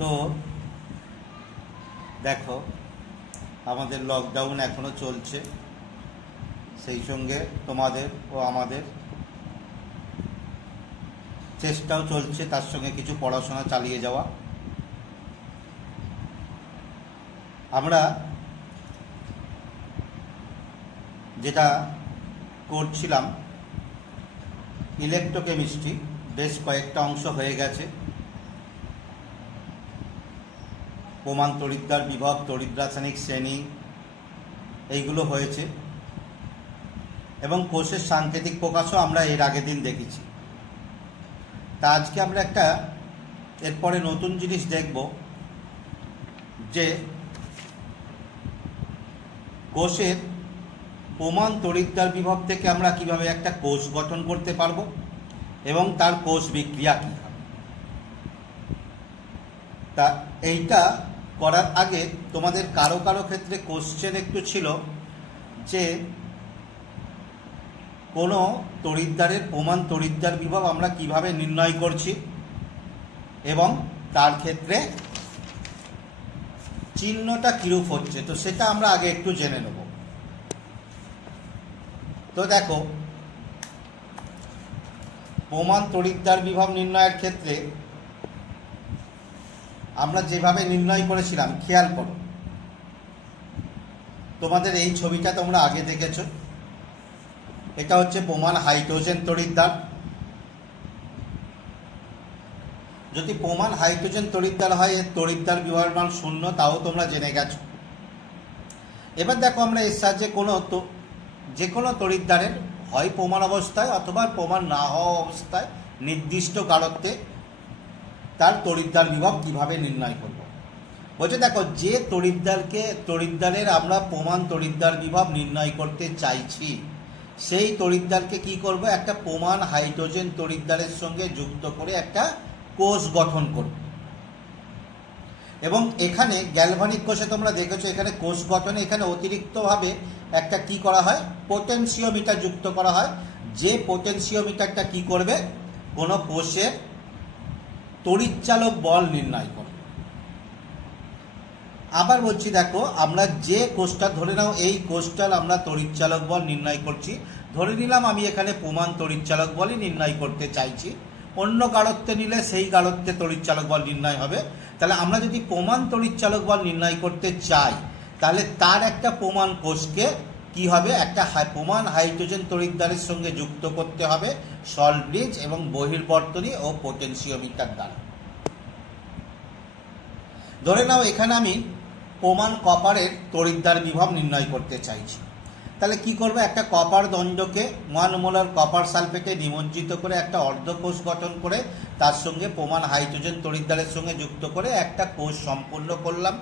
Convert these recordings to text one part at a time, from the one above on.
তো দেখো, আমাদের লকডাউন এখনো চলছে, সেই সঙ্গে তোমাদের ও আমাদের চেষ্টাও চলছে তার সঙ্গে কিছু পড়াশোনা চালিয়ে যাওয়া। আমরা যেটা করছিলাম ইলেকট্রোকেমিস্ট্রি, বেশ কয়েকটা অংশ হয়ে গেছে। প্রমাণ তড়িৎদ্বার বিভব, তড়িৎ রাসায়নিক শ্রেণী, এইগুলো হয়েছে এবং কোষের সাংকেতিক প্রকাশও আমরা এর আগের দিন দেখেছি। তা আজকে আমরা একটা এরপরে নতুন জিনিস দেখব, যে কোষের প্রমাণ তড়িৎদ্বার বিভব থেকে আমরা কিভাবে একটা কোষ গঠন করতে পারবো এবং তার কোষ বিক্রিয়া কী হবে। তা এইটা করার আগে তোমাদের কারো কারো ক্ষেত্রে কোশ্চেন একটু ছিল যে কোনো তড়িৎদ্বারের প্রমাণ তড়িৎদ্বার বিভব আমরা কিভাবে নির্ণয় করছি এবং তার ক্ষেত্রে চিহ্নটা কিরূপ হচ্ছে, তো সেটা আমরা আগে একটু জেনে নেব। তো দেখো, প্রমাণ তড়িৎদ্বার বিভব নির্ণয়ের ক্ষেত্রে আমরা যেভাবে নির্ণয় করেছিলাম, খেয়াল করো, তোমাদের এই ছবিটা তোমরা আগে দেখেছো। এটা হচ্ছে প্রমাণ হাইড্রোজেন তড়িৎদ্বার। যদি প্রমাণ হাইড্রোজেন তড়িৎদ্বার হয়, এর তড়িৎদ্বার বিভবের মান 0, তাও তোমরা জেনে গেছো। এবার দেখো, আমরা এর সাহায্যে যে কোনো তড়িৎদ্বারের হয় প্রমাণ অবস্থায় অথবা প্রমাণ না হওয়া অবস্থায় নির্দিষ্ট গাঢ়ত্বে তার তড়িৎদ্বার বিভব কিভাবে নির্ণয় করব। বলছে দেখো, যে তড়িৎদ্বারের আমরা প্রমাণ তড়িৎদ্বার বিভব নির্ণয় করতে চাইছি, সেই তড়িৎদ্বারকে কি করব, একটা প্রমাণ হাইড্রোজেন তড়িৎদ্বারের সঙ্গে যুক্ত করে একটা কোষ গঠন করব। এবং এখানে গ্যালভানিক কোষে তোমরা দেখেছো, এখানে কোষ গঠনে এখানে অতিরিক্তভাবে একটা কি করা হয়, পোটেনশিওমিটার যুক্ত করা হয়। যে পোটেনশিওমিটারটা কি করবে, কোনো কোষের তড়িৎচালক বল নির্ণয় করবে। আবার বলছি, দেখো, আমরা যে কোষটা ধরে নাও, এই কোষটার আমরা তড়িৎচালক বল নির্ণয় করছি। ধরে নিলাম আমি এখানে প্রমাণ তড়িৎচালক বলই নির্ণয় করতে চাইছি। অন্য গাঢ়ত্বে নিলে সেই গাঢ়ত্বে তড়িৎচালক বল নির্ণয় হবে। তাহলে আমরা যদি প্রমাণ তড়িৎচালক বল নির্ণয় করতে চাই, তাহলে তার একটা প্রমাণ কোষকে কি হবে, একটা প্রমাণ হাইড্রোজেন তড়িৎদ্বারের সঙ্গে যুক্ত করতে হবে সল্ট ব্রিজ এবং বহির্বর্তনী ও পোটেনশিওমিটার দ্বারা। ধরে নাও এখানে আমি প্রমাণ কপারের তড়িৎদ্বার বিভব নির্ণয় করতে চাইছি। তাহলে কি করবে, একটা কপার দণ্ডকে 1 মোলার কপার সালফেটে নিমজ্জিত করে একটা অর্ধকোষ গঠন করে তার সঙ্গে প্রমাণ হাইড্রোজেন তড়িৎদ্বারের সঙ্গে যুক্ত করে একটা কোষ সম্পূর্ণ করলাম।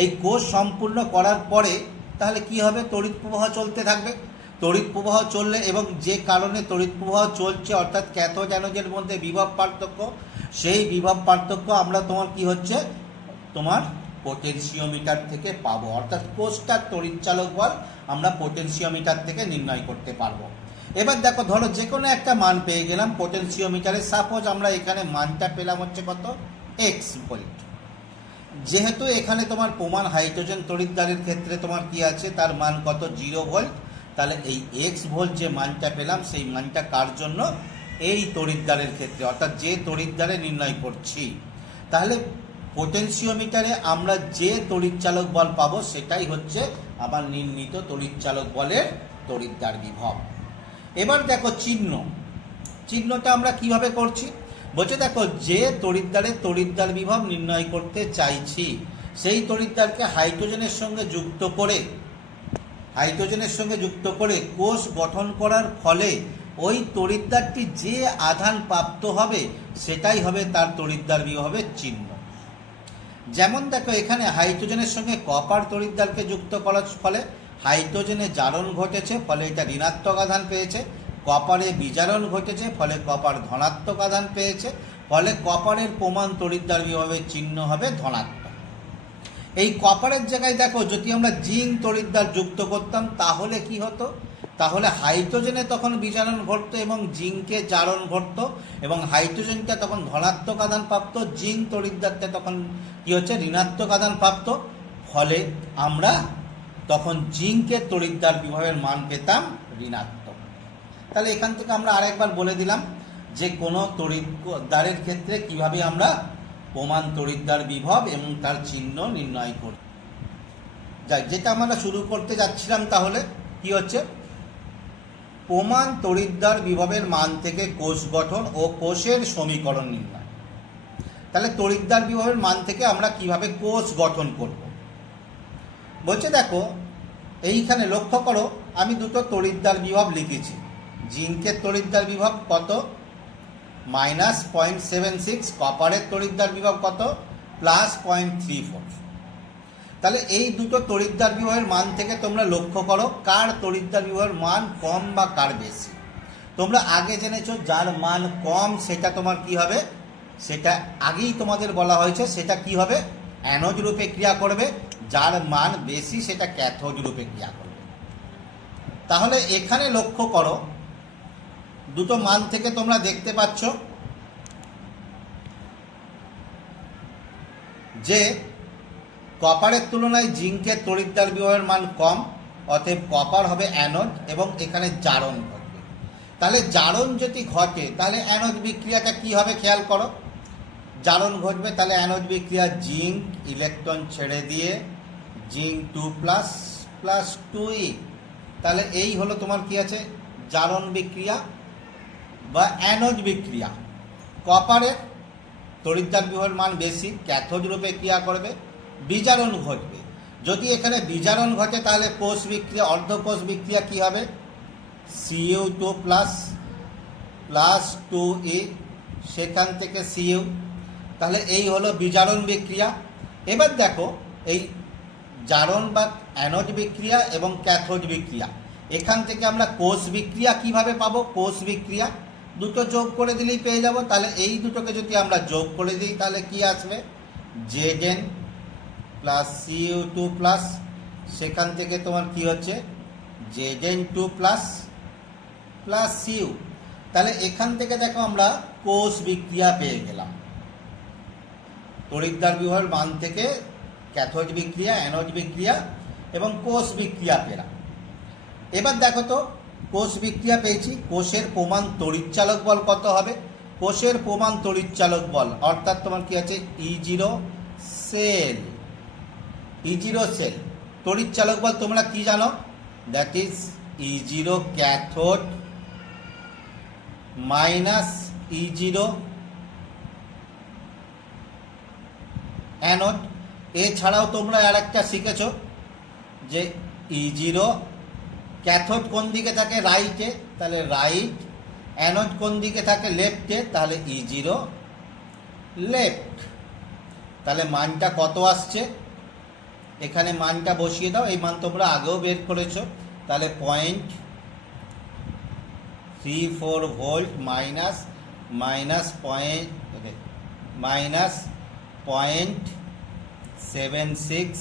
এই কোষ সম্পূর্ণ করার পরে তাহলে কি হবে, তড়িৎ প্রবাহ চলতে থাকবে। তড়িৎ প্রবাহ চললে এবং যে কারণে তড়িৎ প্রবাহ চলছে, অর্থাৎ ক্যাথোড অ্যানোডের মধ্যে বিভব পার্থক্য, সেই বিভব পার্থক্য আমরা তোমার কি হচ্ছে, তোমার পোটেনশিওমিটার থেকে পাবো। অর্থাৎ কোষটার তড়িৎচালক বল আমরা পোটেনশিওমিটার থেকে নির্ণয় করতে পারবো। এবার দেখো, ধরো যে কোনো একটা মান পেয়ে গেলাম পোটেনশিওমিটারে। সাপোজ আমরা এখানে মানটা পেলাম হচ্ছে কত, এক্স ভোল্ট। যেহেতু এখানে তোমার প্রমাণ হাইড্রোজেন তড়িৎদ্বারের ক্ষেত্রে তোমার কি আছে, তার মান কত, 0 ভোল্ট। তাহলে এই এক্স ভোল্ট যে মানটা পেলাম, সেই মানটা কার জন্য, এই তড়িৎদ্বারের ক্ষেত্রে, অর্থাৎ যে তড়িৎদ্বারে নির্ণয় করছি। তাহলে পোটেনশিওমিটারে আমরা যে তড়িৎচালক বল পাবো সেটাই হচ্ছে আমার নির্ণীত তড়িৎচালক বলের তড়িৎদ্বার বিভব। এবার দেখো চিহ্নটা আমরা কিভাবে করছি। বলছে দেখো, যে তড়িৎদ্বারের তড়িৎদ্বার বিভব নির্ণয় করতে চাইছি, সেই তড়িৎদ্বারকে হাইড্রোজেনের সঙ্গে যুক্ত করে কোষ গঠন করার ফলে ওই তড়িৎদ্বারটি যে আধান প্রাপ্ত হবে সেটাই হবে তার তড়িৎদ্বার বিভবের চিহ্ন। যেমন দেখো, এখানে হাইড্রোজেনের সঙ্গে কপার তড়িৎদ্বারকে যুক্ত করার ফলে হাইড্রোজেনে জারণ ঘটেছে, ফলে এটা ঋণাত্মক আধান পেয়েছে। কপারে বিজারণ ঘটেছে, ফলে কপার ধনাত্মক আধান পেয়েছে, ফলে কপারের প্রমাণ তড়িৎদ্বার বিভবের চিহ্ন হবে ধনাত্মক। এই কপারের জায়গায় দেখো, যদি আমরা জিঙ্ক তড়িৎদ্বার যুক্ত করতাম তাহলে কি হতো, তাহলে হাইড্রোজেনে তখন বিজারণ ঘটতো এবং জিঙ্কে জারণ ঘটতো, এবং হাইড্রোজেনটা তখন ধনাত্মক আদান প্রাপ্ত, জিঙ্ক তড়িৎদ্বারটা তখন কি হচ্ছে ঋণাত্মক আদান প্রাপ্ত। ফলে আমরা তখন জিঙ্কের তড়িৎদ্বার বিভবের মান পেতাম ঋণাত্মক। তাহলে এখান থেকে আমরা আরেকবার বলে দিলাম যে কোনো তড়িৎদ্বারের ক্ষেত্রে কিভাবে আমরা প্রমাণ তড়িৎদ্বার বিভব এবং তার চিহ্ন নির্ণয় করি। যাই, যেটা আমরা শুরু করতে যাচ্ছিলাম, তাহলে কি হচ্ছে প্রমাণ তড়িৎদ্বার বিভবের মান থেকে কোষ গঠন ও কোষের সমীকরণ নির্ণয়। তাহলে তড়িৎদ্বার বিভবের মান থেকে আমরা কিভাবে কোষ গঠন করব বলছে, দেখো এইখানে লক্ষ্য করো, আমি দুটো তড়িৎদ্বার বিভব লিখেছি। জিঙ্কের তড়িৎদ্বার বিভব কত? -0.76। কপারের তড়িৎদ্বার বিভব কত? +0.34। তাহলে এই দুটো তড়িৎদ্বার বিভবের মান থেকে তোমরা লক্ষ্য করো কার তড়িৎদ্বার বিভবের মান কম বা কার বেশি। তোমরা আগে জেনেছো যার মান কম সেটা তোমার কি হবে, সেটা আগেই তোমাদের বলা হয়েছে, সেটা কি হবে অ্যানোড রূপে ক্রিয়া করবে, যার মান বেশি সেটা ক্যাথোড রূপে ক্রিয়া করবে। তাহলে এখানে লক্ষ্য করো দুটো মান থেকে তোমরা দেখতে পাচ্ছ যে কপারের তুলনায় জিঙ্কের তড়িৎদ্বার বিভবের মান কম, অতএব কপার হবে অ্যানোড এবং এখানে জারণ ঘটবে। তাহলে জারণ যদি ঘটে তাহলে অ্যানোড বিক্রিয়াটা কি হবে খেয়াল করো, জারণ ঘটবে, তাহলে অ্যানোড বিক্রিয়া জিঙ্ক ইলেকট্রন ছেড়ে দিয়ে জিঙ্ক 2+ + 2e। তাহলে এই হলো তোমার কি আছে জারণ বিক্রিয়া বা অ্যানোড বিক্রিয়া। কপারের তড়িৎদ্বার বিভবের মান বেশি, ক্যাথোড রূপে ক্রিয়া করবে, বিজারণ ঘটবে। যদি এখানে বিজারণ ঘটে তাহলে কোষ বিক্রিয়া, অর্ধকোষ বিক্রিয়া কি হবে Cu2+ + 2e, সেখান থেকে Cu। তাহলে এই হলো বিজারণ বিক্রিয়া। এবার দেখো এই জারণ বা অ্যানোড বিক্রিয়া এবং ক্যাথোড বিক্রিয়া, এখান থেকে আমরা কোষ বিক্রিয়া কিভাবে পাবো? কোষ বিক্রিয়া দুটো যোগ করে দিলেই পেয়ে যাব। তাহলে এই দুটোকে যদি আমরা যোগ করে দিই তাহলে কি আসবে Zn + Cu2+, সেখান থেকে তোমার কি হচ্ছে Zn2+ + Cu। তাহলে এখান থেকে দেখো আমরা কোষ বিক্রিয়া পেয়ে গেলাম। তড়িৎদ্বার বিভবের মান থেকে ক্যাথোড বিক্রিয়া, অ্যানোড বিক্রিয়া এবং কোষ বিক্রিয়া পেলাম। এবার দেখো তো কোষ বিক্রিয়া পেয়েছি, কোষের প্রমাণ তড়িৎচালক বল কত হবে? কোষের প্রমাণ তড়িৎচালক বল অর্থাৎ তোমার কি আছে E0 সেল। E0 সেল তড়িৎচালক বল তোমরা কি জানো? That is E0 cathode -E0 anode. এছাড়াও তোমরা আর একটা শিখেছো যে E0 ক্যাথোড কোন দিকে থাকে? রাইটে, তাহলে রাইট। অ্যানোড কোন দিকে থাকে? লেফটে, তাহলে E0 লেফট। তাহলে মানটা কত আসছে? এখানে মানটা বসিয়ে দাও, এই মান তোমরা আগেও বের করেছো। তাহলে 0.34 ভোল্ট -0.76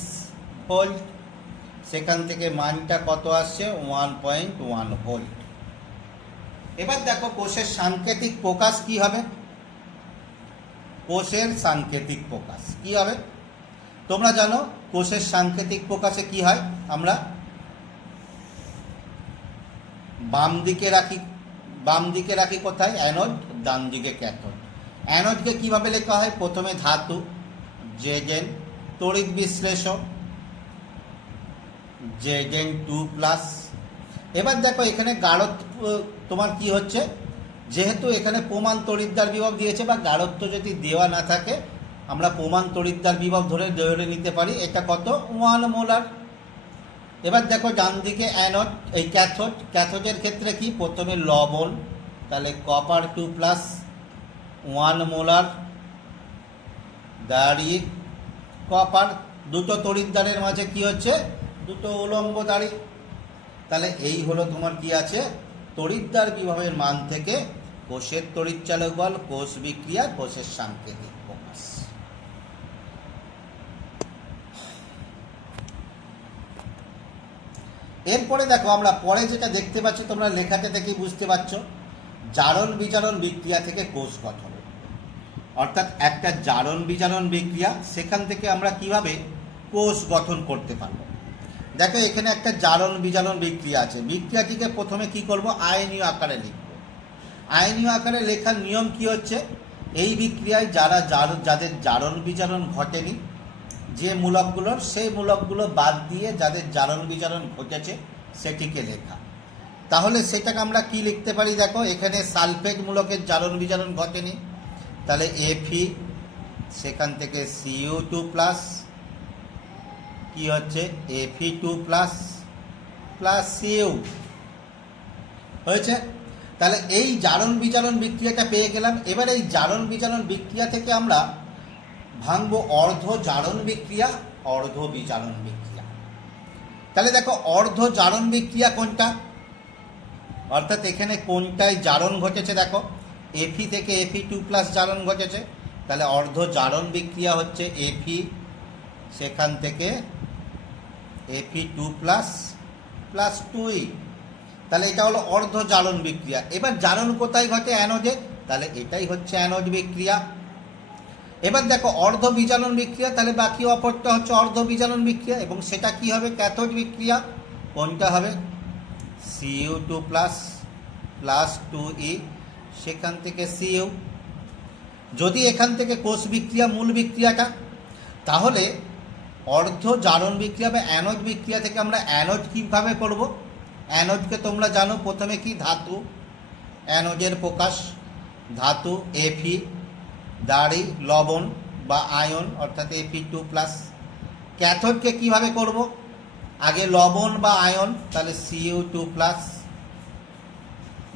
ভোল্ট, সেখান থেকে মানটা কত আসছে 1.1 ভোল্ট। এবার দেখো কোষের সাংকেতিক প্রকাশ কি হবে? কোষের সাংকেতিক প্রকাশ কি হবে তোমরা জানো? কোষের সাংকেতিক প্রকাশে কি হয়? আমরা বাম দিকে রাখি কোথায়? অ্যানোড, ডান দিকে ক্যাথোড। অ্যানোডকে কিভাবে লেখা হয়? প্রথমে ধাতু Zn, তড়িৎ বিশ্লেষণ Zn2+। এবার দেখো এখানে গাঢ়ত্ব তোমার কি হচ্ছে, যেহেতু এখানে প্রমাণ তড়িৎদ্বার বিভব দিয়েছে বা গাঢ়ত্ব যদি দেওয়া না থাকে আমরা প্রমাণ তড়িৎদ্বার বিভব ধরে নিতে পারি এটা কত 1 মোলার। এবার দেখো ডান দিকে অ্যানোড, এই ক্যাথোড। ক্যাথোডের ক্ষেত্রে কি প্রথমে লবণ, তাহলে কপার 2+ 1 মোলার দাঁড়িয়ে কপার। দুটো তড়িৎদ্বারের মাঝে কি হচ্ছে? দুটো উলম্ব দাঁড়ি। তাহলে এই হলো তোমার কি আছে তড়িৎদ্বার বিভবের মান থেকে কোষের তড়িৎচালক বল, কোষ বিক্রিয়া, কোষের সাংকেতিক প্রকাশ। এরপরে দেখো আমরা পরে যেটা দেখতে পাচ্ছ, তোমরা লেখাতে দেখেই বুঝতে পারছো, জারণ বিজারণ বিক্রিয়া থেকে কোষ গঠন। অর্থাৎ একটা জারণ বিজারণ বিক্রিয়া, সেখান থেকে আমরা কিভাবে কোষ গঠন করতে পারবো। দেখো এখানে একটা জারণ বিজারণ বিক্রিয়া আছে। বিক্রিয়াটিকে প্রথমে কি করব, আয়নীয় আকারে লিখব। আয়নীয় আকারে লেখার নিয়ম কি হচ্ছে, এই বিক্রিয়ায় যাদের জারণ বিজারণ ঘটেনি যে মূলকগুলোর, সেই মূলকগুলো বাদ দিয়ে যাদের জারণ বিজারণ ঘটেছে সেটিকে লেখা। তাহলে সেটাকে আমরা কি লিখতে পারি, দেখো এখানে সালফেট মূলকের জারণ বিজারণ ঘটেনি, তাহলে Fe, সেখান থেকে Cu2 প্লাস কি হচ্ছে Fe2 প্লাস প্লাস Cu হয়েছে। তাহলে এই জারণ বিজারণ বিক্রিয়াটা পেয়ে গেলাম। এবার এই জারণ বিজারণ বিক্রিয়া থেকে আমরা ভাঙবো অর্ধ জারণ বিক্রিয়া, অর্ধ বিজারণ বিক্রিয়া। তাহলে দেখো অর্ধ জারণ বিক্রিয়া কোনটা, অর্থাৎ এখানে কোনটায় জারণ ঘটেছে, দেখো Fe থেকে Fe2 প্লাস জারণ ঘটেছে, তাহলে অর্ধ জারণ বিক্রিয়া হচ্ছে Fe, সেখান থেকে Fe2 প্লাস প্লাস 2E। তাহলে এটা হলো অর্ধ জারণ বিক্রিয়া। এবার জারণ কোথায় ঘটে, অ্যানোডে, তাহলে এটাই হচ্ছে অ্যানোড বিক্রিয়া। এবার দেখো অর্ধ বিজারণ বিক্রিয়া, তাহলে বাকি অপরটা হচ্ছে অর্ধ বিজারণ বিক্রিয়া, এবং সেটা কি হবে, ক্যাথোড বিক্রিয়া। কোনটা হবে, Cu2 প্লাস প্লাস 2E, সেখান থেকে Cu। যদি এখান থেকে কোষ বিক্রিয়া মূল বিক্রিয়াটা, তাহলে অর্ধ জারণ বিক্রিয়া বা অ্যানোড বিক্রিয়া থেকে আমরা অ্যানোড কীভাবে করব। অ্যানোডকে তোমরা জানো প্রথমে কি, ধাতু, অ্যানোডের প্রকাশ ধাতু, Fe, দাড়ি, লবণ বা আয়ন অর্থাৎ Fe2 প্লাস। ক্যাথোডকে কীভাবে করব, আগে লবণ বা আয়ন, তাহলে Cu2 প্লাস,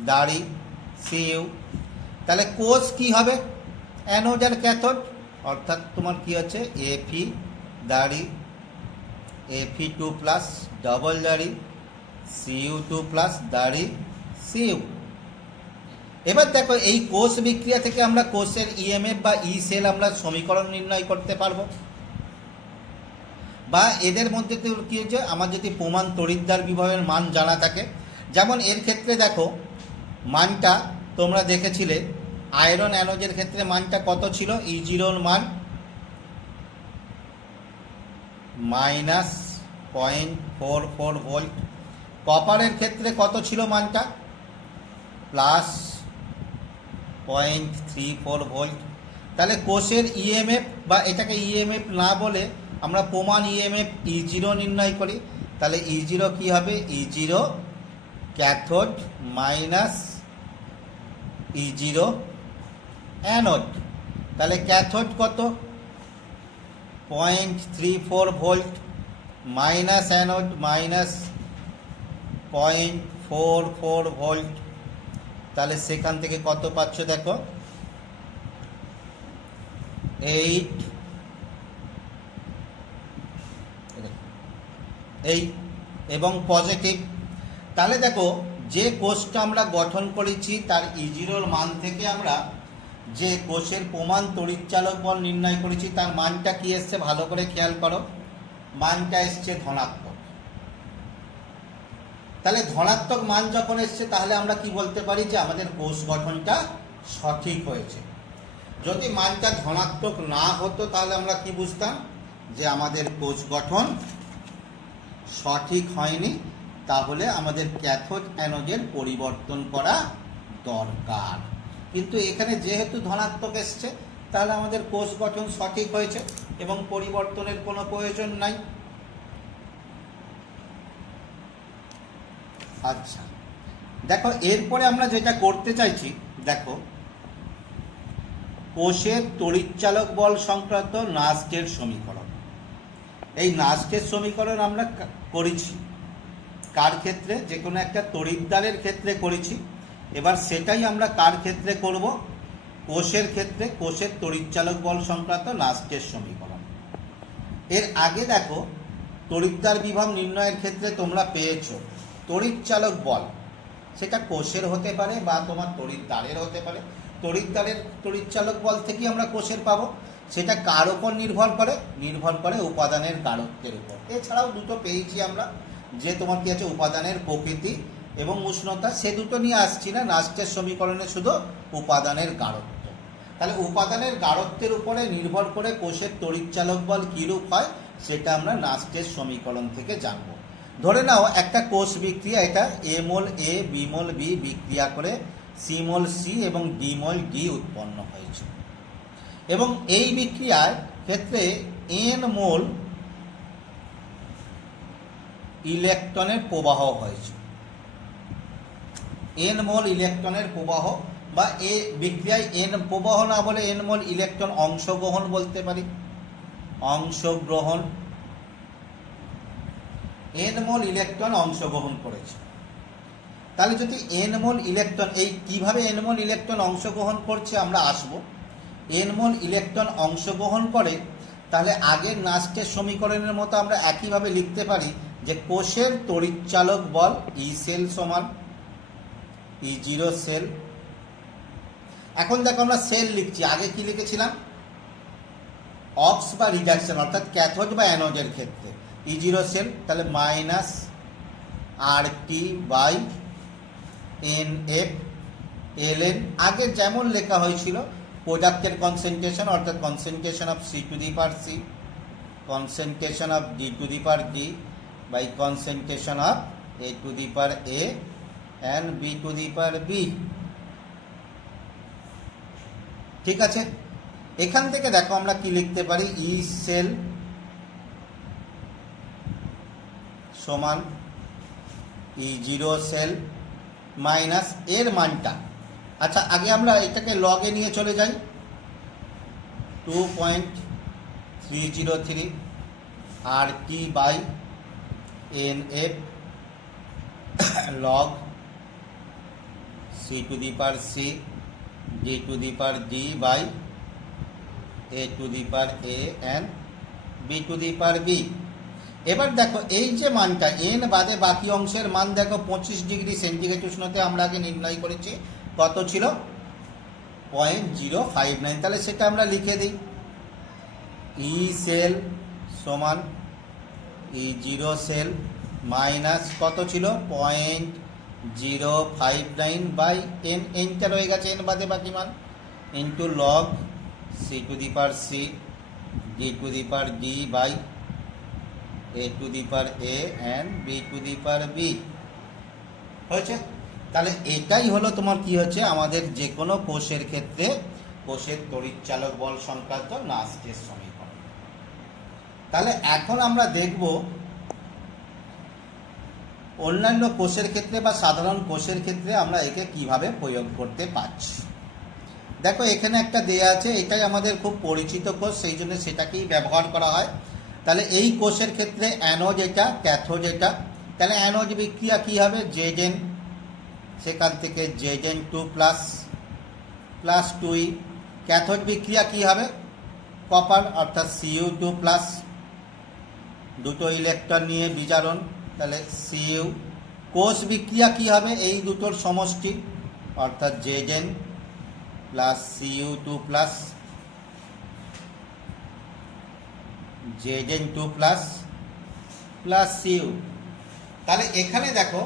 দাড়ি, Cu। তাহলে কোষ কি হবে, অ্যানোড আর ক্যাথোড, অর্থাৎ তোমার কি হচ্ছে Fe, দাড়ি, Fe2 প্লাস, ডবল দাড়ি, Cu2 প্লাস, দাড়ি, Cu। এবার দেখো এই কোষ বিক্রিয়া থেকে আমরা কোষের ইএমএফ বা ই সেল আমরা সমীকরণ নির্ণয় করতে পারবো, বা এদের মধ্যে কি হচ্ছে, আমার যদি প্রমাণ তড়িৎদ্বার বিভবের মান জানা থাকে, যেমন এর ক্ষেত্রে দেখো মানটা তোমরা দেখেছিলে আয়রন অ্যানোডের ক্ষেত্রে মানটা কত ছিল, E0 মান -0.44 ভোল্ট। কপারের ক্ষেত্রে কত ছিল মানটা, +0.34 ভোল্ট। তাহলে কোষের ইএমএফ, বা এটাকে ইএমএফ না বলে আমরা প্রমাণ ইএমএফ E0 নির্ণয় করি, তাহলে E0 কি হবে, E0 cathode minus E0 anode. তাহলে ক্যাথোড কত, 0.34 volt, minus anode minus 0.44 volt. তাহলে সেখান থেকে কত পাচ্ছ, দেখো 8 এবং পজিটিভ। তাহলে দেখো যে কোষটা আমরা গঠন করেছি তার E0 মান থেকে আমরা যে কোষের প্রমাণ তড়িৎচালক বল নির্ণয় করেছি তার মানটা কি এসছে, ভালো করে খেয়াল করো, মানটা এসছে ধনাত্মক। তাহলে ধনাত্মক মান যখন এসছে, তাহলে আমরা কি বলতে পারি যে আমাদের কোষ গঠনটা সঠিক হয়েছে। যদি মানটা ধনাত্মক না হতো, তাহলে আমরা কি বুঝতাম, যে আমাদের কোষ গঠন সঠিক হয়নি, তাহলে আমাদের ক্যাথোড অ্যানোডের পরিবর্তন করা দরকার। কিন্তু এখানে যেহেতু ধনাত্মক এসছে, তাহলে আমাদের কোষ গঠন সঠিক হয়েছে এবং পরিবর্তনের কোনো প্রয়োজন নাই। আচ্ছা, দেখো এরপরে আমরা যেটা করতে চাইছি, দেখো কোষের তড়িৎচালক বল সংক্রান্ত নাস্টের সমীকরণ। এই নাস্টের সমীকরণ আমরা করেছি কার ক্ষেত্রে, যে কোনো একটা তড়িৎদ্বারের ক্ষেত্রে করেছি। এবার সেটাই আমরা কার ক্ষেত্রে করব, কোষের ক্ষেত্রে, কোষের তড়িৎচালক বল সংক্রান্ত নাস্টের সমীকরণ। এর আগে দেখো তড়িৎদ্বার বিভব নির্ণয়ের ক্ষেত্রে তোমরা পেয়েছো তড়িৎচালক বল, সেটা কোষের হতে পারে বা তোমার তড়িৎদ্বারের হতে পারে। তড়িৎদ্বারের তড়িৎচালক বল থেকেই আমরা কোষের পাবো। সেটা কার ওপর নির্ভর করে, নির্ভর করে উপাদানের গাঢ়ত্বের উপর। এছাড়াও দুটো পেয়েছি আমরা, যে তোমার কি আছে উপাদানের প্রকৃতি এবং উষ্ণতা, সে দুটো নিয়ে আসছি না, নাস্টের সমীকরণে শুধু উপাদানের গাঢ়ত্ব। তাহলে উপাদানের গাঢ়ত্বের উপরে নির্ভর করে কোষের তড়িৎচালক বল কীরূপ হয় সেটা আমরা নাস্টের সমীকরণ থেকে জানব। ধরে নাও একটা কোষ বিক্রিয়া, এটা এ মোল এ বি মোল বি বিক্রিয়া করে সি মোল সি এবং ডি মোল ডি উৎপন্ন হয়েছে, এবং এই বিক্রিয়ার ক্ষেত্রে এন মোল ইলেকট্রনের প্রবাহ হয়েছে। এন মোল ইলেকট্রনের প্রবাহ, বা এ বিক্রিয়ায় এন প্রবাহ না বলে এন মোল ইলেকট্রন অংশগ্রহণ বলতে পারি, অংশগ্রহণ, এন মোল ইলেকট্রন অংশগ্রহণ করেছে। তাহলে যদি এন মোল ইলেকট্রন, এই কিভাবে এন মোল ইলেকট্রন অংশগ্রহণ করছে আমরা আসব। এন মোল ইলেকট্রন অংশগ্রহণ করে, তাহলে আগের নাস্টের সমীকরণের মতো আমরা একইভাবে লিখতে পারি যে কোষের তড়িৎচালক বল ই সেল সমান ই জিরো সেল। এখন দেখো আমরা সেল লিখছি, আগে কি লিখেছিলাম অক্স বা রিডাকশন, অর্থাৎ ক্যাথোড বা অ্যানোডের ক্ষেত্রে ই জিরো সেল, তাহলে minus R T by N F L N, আগে যেমন লেখা হয়েছিল প্রোডাক্টের কনসেন্ট্রেশন, অর্থাৎ concentration of C to the power C, concentration of D to the power D by concentration of A to the power A and B to the power B. ঠিক আছে, এখান থেকে দেখো আমরা কি লিখতে পারি, ই সেল সমান ই জিরো সেল মাইনাস এর মানটা, আচ্ছা আগে আমরা এটাকে লগে নিয়ে চলে যাই, 2.303 R T by N F log C to the power C D to the power D by A to the power A and B to the power B. এবার দেখো এই যে মানটা এন বাদে বাকি অংশের মান দেখো 25 ডিগ্রি সেন্টিগ্রেড উষ্ণতে আমরা আগে নির্ণয় করেছি, কত ছিল 0.059, তাহলে সেটা আমরা লিখে দিই, ই সেল সমান ই জিরো সেল মাইনাস কত ছিল 0.059 বাই এন, এনটা রয়ে গেছে এন বাদে বাকি মান, into log C to the power C D to the power D by A to the power A and B to the power B হয়েছে। তাহলে এটাই হলো তোমার কি হচ্ছে আমাদের যে কোনো কোষের ক্ষেত্রে কোষের তড়িৎচালক বল সংক্রান্ত নাস্টের সমীকরণ। তাহলে এখন আমরা দেখব অন্যান্য কোষের ক্ষেত্রে বা সাধারণ কোষের ক্ষেত্রে আমরা একে কিভাবে প্রয়োগ করতে পারছি। দেখো এখানে একটা দেয়া আছে, এটাই আমাদের খুব পরিচিত কোষ, সেই জন্য সেটাকেই ব্যবহার করা হয়। তাহলে এই কোষের ক্ষেত্রে অ্যানোড এটা, ক্যাথোড এটা, তাহলে অ্যানোড বিক্রিয়া কী হবে জেড, সেখান থেকে Z two plus plus two e, cathode বিক্রিয়া কী হবে কপার, অর্থাৎ সিইউ টু প্লাস, দুটো ইলেকট্রন নিয়ে বিজারণ, তাহলে সিইউ। কোষ বিক্রিয়া কী হবে এই দুটোর সমষ্টি, অর্থাৎ Z plus CU two plus Z two plus plus CU. তাহলে এখানে দেখো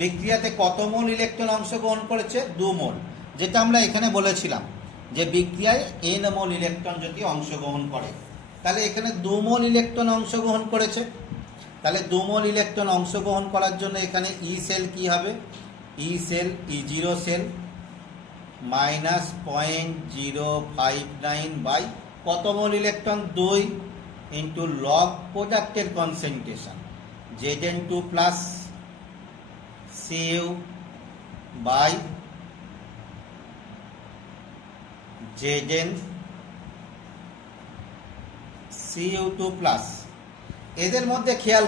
বিক্রিয়াতে কত মোল ইলেকট্রন অংশগ্রহণ করেছে 2 মোল, যেটা আমরা এখানে বলেছিলাম যে বিক্রিয়ায় এন মোল ইলেকট্রন যদি অংশগ্রহণ করে, তাহলে এখানে 2 মোল ইলেকট্রন অংশগ্রহণ করেছে। তাহলে 2 মোল ইলেকট্রন অংশগ্রহণ করার জন্য এখানে ই সেল কি হবে, E cell E zero cell minus 0.059 by কত মোল ইলেকট্রন 2 ইন্টু লগ প্রোডাক্টের concentration Z two plus C U by Z C U two plus. এদের মধ্যে খেয়াল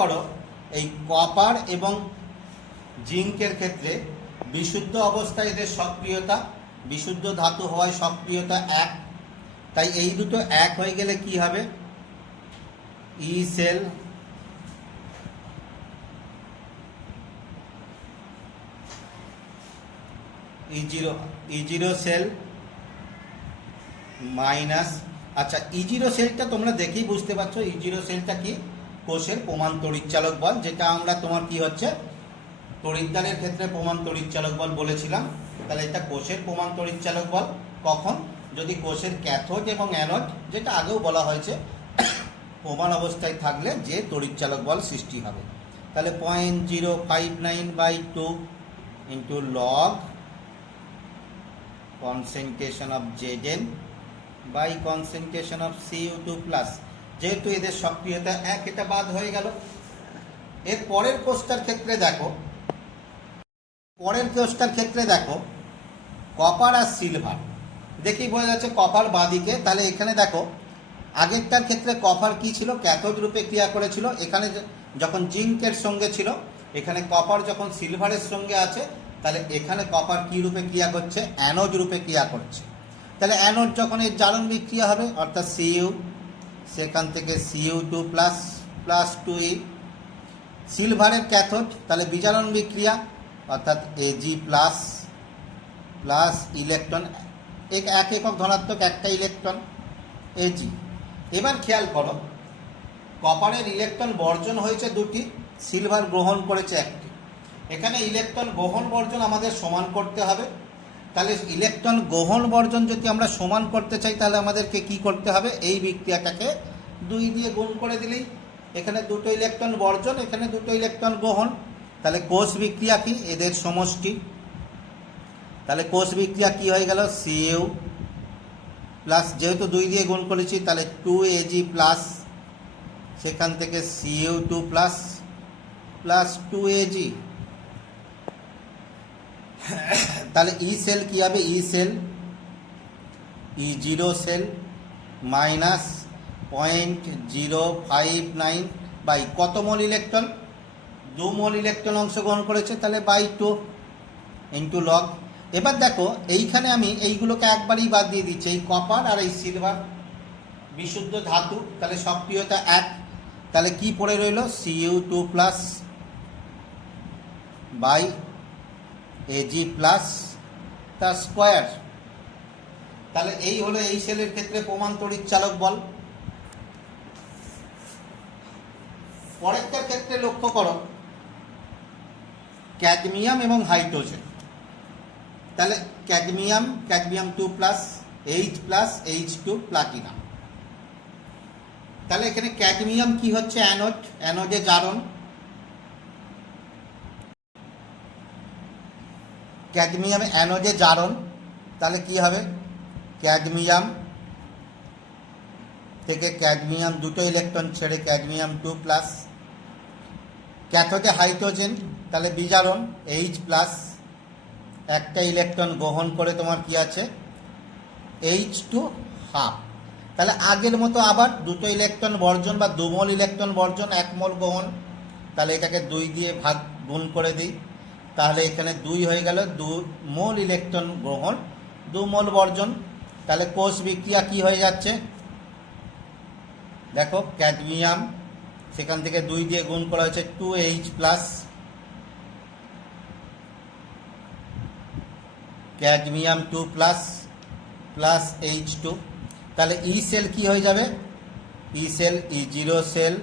করো এই কপার এবং জিঙ্কের ক্ষেত্রে বিশুদ্ধ অবস্থায় এদের সক্রিয়তা, বিশুদ্ধ ধাতু হওয়ায় সক্রিয়তা 1, তাই এই দুটো 1 হয়ে গেলে কি হবে E cell E zero cell minus, আচ্ছা ই জিরো সেলটা তোমরা দেখেই বুঝতে পারছো ই জিরো সেলটা কি, কোষের প্রমাণ তড়িৎচালক বল, যেটা আমরা তোমার কি হচ্ছে তড়িৎদ্বারের ক্ষেত্রে প্রমাণ তড়িৎচালক বল বলেছিলাম। তাহলে এটা কোষের প্রমাণ তড়িৎচালক বল কখন, যদি কোষের ক্যাথোড এবং অ্যানোড, যেটা আগেও বলা হয়েছে, প্রমাণ অবস্থায় থাকলে যে তড়িৎচালক বল সৃষ্টি হবে। তাহলে 0.059/2 into log concentration of Zn by concentration of Cu2 plus, যেহেতু এদের সক্রিয়তা এক, এটা বাদ হয়ে গেল। এর পরের কোষটার ক্ষেত্রে দেখো কপার আর সিলভার, দেখেই বোঝা যাচ্ছে কপার বাঁদিকে। তাহলে এখানে দেখো আগেরটার ক্ষেত্রে কপার কি ছিল, ক্যাথোড রূপে ক্রিয়া করেছিল, এখানে যখন জিঙ্কের সঙ্গে ছিল, এখানে কপার যখন সিলভারের সঙ্গে আছে, তাহলে এখানে কপার কি রূপে ক্রিয়া করছে, অ্যানোড রূপে ক্রিয়া করছে। তাহলে অ্যানোড যখন এর জারণ বিক্রিয়া হবে, অর্থাৎ Cu, সেখান থেকে Cu2 প্লাস প্লাস 2e, সিলভারের ক্যাথোড, তাহলে বিজারণ বিক্রিয়া, অর্থাৎ Ag প্লাস প্লাস ইলেকট্রন, এক একক ধনাত্মক একটা ইলেকট্রন Ag। এবার খেয়াল করো কপারের ইলেকট্রন বর্জন হয়েছে দুটি, সিলভার গ্রহণ করেছে একটি। এখানে ইলেকট্রন গ্রহণ বর্জন আমাদের সমান করতে হবে। তাহলে ইলেকট্রন গ্রহণ বর্জন যদি আমরা সমান করতে চাই, তাহলে আমাদেরকে কি করতে হবে, এই বিক্রিয়াটাকে 2 দিয়ে গুণ করে দিলেই, এখানে দুটো ইলেকট্রন বর্জন, এখানে দুটো ইলেকট্রন গ্রহণ, তাহলে কোষ বিক্রিয়া কি, এদের সমষ্টি। তাহলে কোষ বিক্রিয়া কি হয়ে গেল, Cu প্লাস, যেহেতু 2 দিয়ে গুণ করেছি, তাহলে 2Ag প্লাস, সেখান থেকে Cu2 প্লাস প্লাস 2Ag। তাহলে ই সেল কি হবে, E zero cell minus 0.059 by কত মোল ইলেকট্রন, 2 মোল ইলেকট্রন অংশগ্রহণ করেছে, তাহলে বাই 2 ইন্টু লগ। এবার দেখো এইখানে আমি এইগুলোকে একবারই বাদ দিয়ে দিচ্ছি, এই কপার আর এই সিলভার বিশুদ্ধ ধাতু, তাহলে সক্রিয়তা 1, তাহলে কি পড়ে রইল, Cu2 plus by Ag plus তার স্কোয়ার। তাহলে এই হলো এই সেলের ক্ষেত্রে প্রমাণ তড়িৎচালক বল। পরেরটার ক্ষেত্রে লক্ষ্য করো ক্যাডমিয়াম এবং হাইড্রোজেন, তাহলে cadmium 2 plus H plus H2 platinum. তাহলে এখানে ক্যাডমিয়াম কি হচ্ছে, অ্যানোডে জারণ, ক্যাডমিয়াম অ্যানোডে জারণ, তাহলে কি হবে, ক্যাডমিয়াম থেকে ক্যাডমিয়াম দুটো ইলেকট্রন ছেড়ে ক্যাডমিয়াম 2 প্লাস, ক্যাথোডে হাইড্রোজেন, তাহলে বিজারণ H প্লাস, একটা ইলেকট্রন গ্রহণ করে তোমার কি আছে, H2 হাফ। তাহলে আগের মতো আবার দুটো ইলেকট্রন বর্জন বা 2 মোল ইলেকট্রন বর্জন, 1 মোল গ্রহণ, তাহলে এটাকে 2 দিয়ে গুণ করে দিই, তাহলে এখানে 2 হয়ে গেল, 2 মোল ইলেকট্রন গ্রহণ, 2 মোল বর্জন। তাহলে কোষ বিক্রিয়া কি হয়ে যাচ্ছে, দেখো ক্যাডমিয়াম, সেখান থেকে 2 দিয়ে গুণ করা হয়েছে 2H plus, cadmium 2 plus plus H2, তাহলে ই সেল কি হয়ে যাবে, E zero cell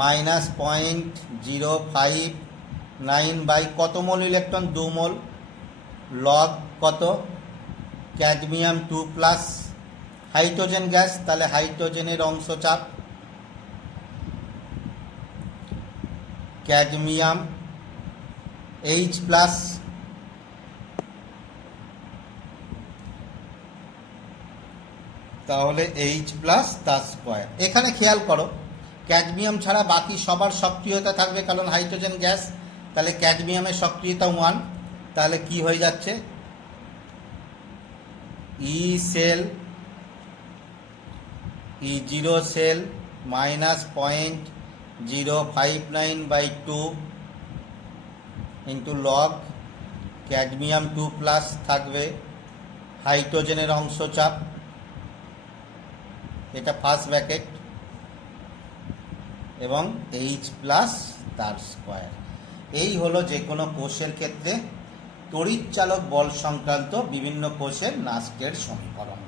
minus 0.059 by কত মোল ইলেকট্রন, 2 মোল, লগ কত, ক্যাডমিয়াম 2 প্লাস, হাইড্রোজেন গ্যাস, তাহলে হাইড্রোজেনের অংশ চাপ, ক্যাডমিয়াম H প্লাস, তাহলে H প্লাস তার স্কোয়ার। এখানে খেয়াল করো ক্যাডমিয়াম ছাড়া বাকি সবার সক্রিয়তা থাকবে, কারণ হাইড্রোজেন গ্যাস, তাহলে ক্যাডমিয়ামের সক্রিয়তা 1, তাহলে কি হয়ে যাচ্ছে, E cell E zero cell minus 0.059/2 into log cadmium 2 plus থাকবে, হাইড্রোজেনের অংশ চাপ, এটা ফার্স্ট ব্র্যাকেট, এবং H প্লাস তার স্কোয়ার। এই হলো যে কোনো কোষের ক্ষেত্রে তড়িৎচালক বল সংক্রান্ত বিভিন্ন কোষের নাস্টের সমীকরণ।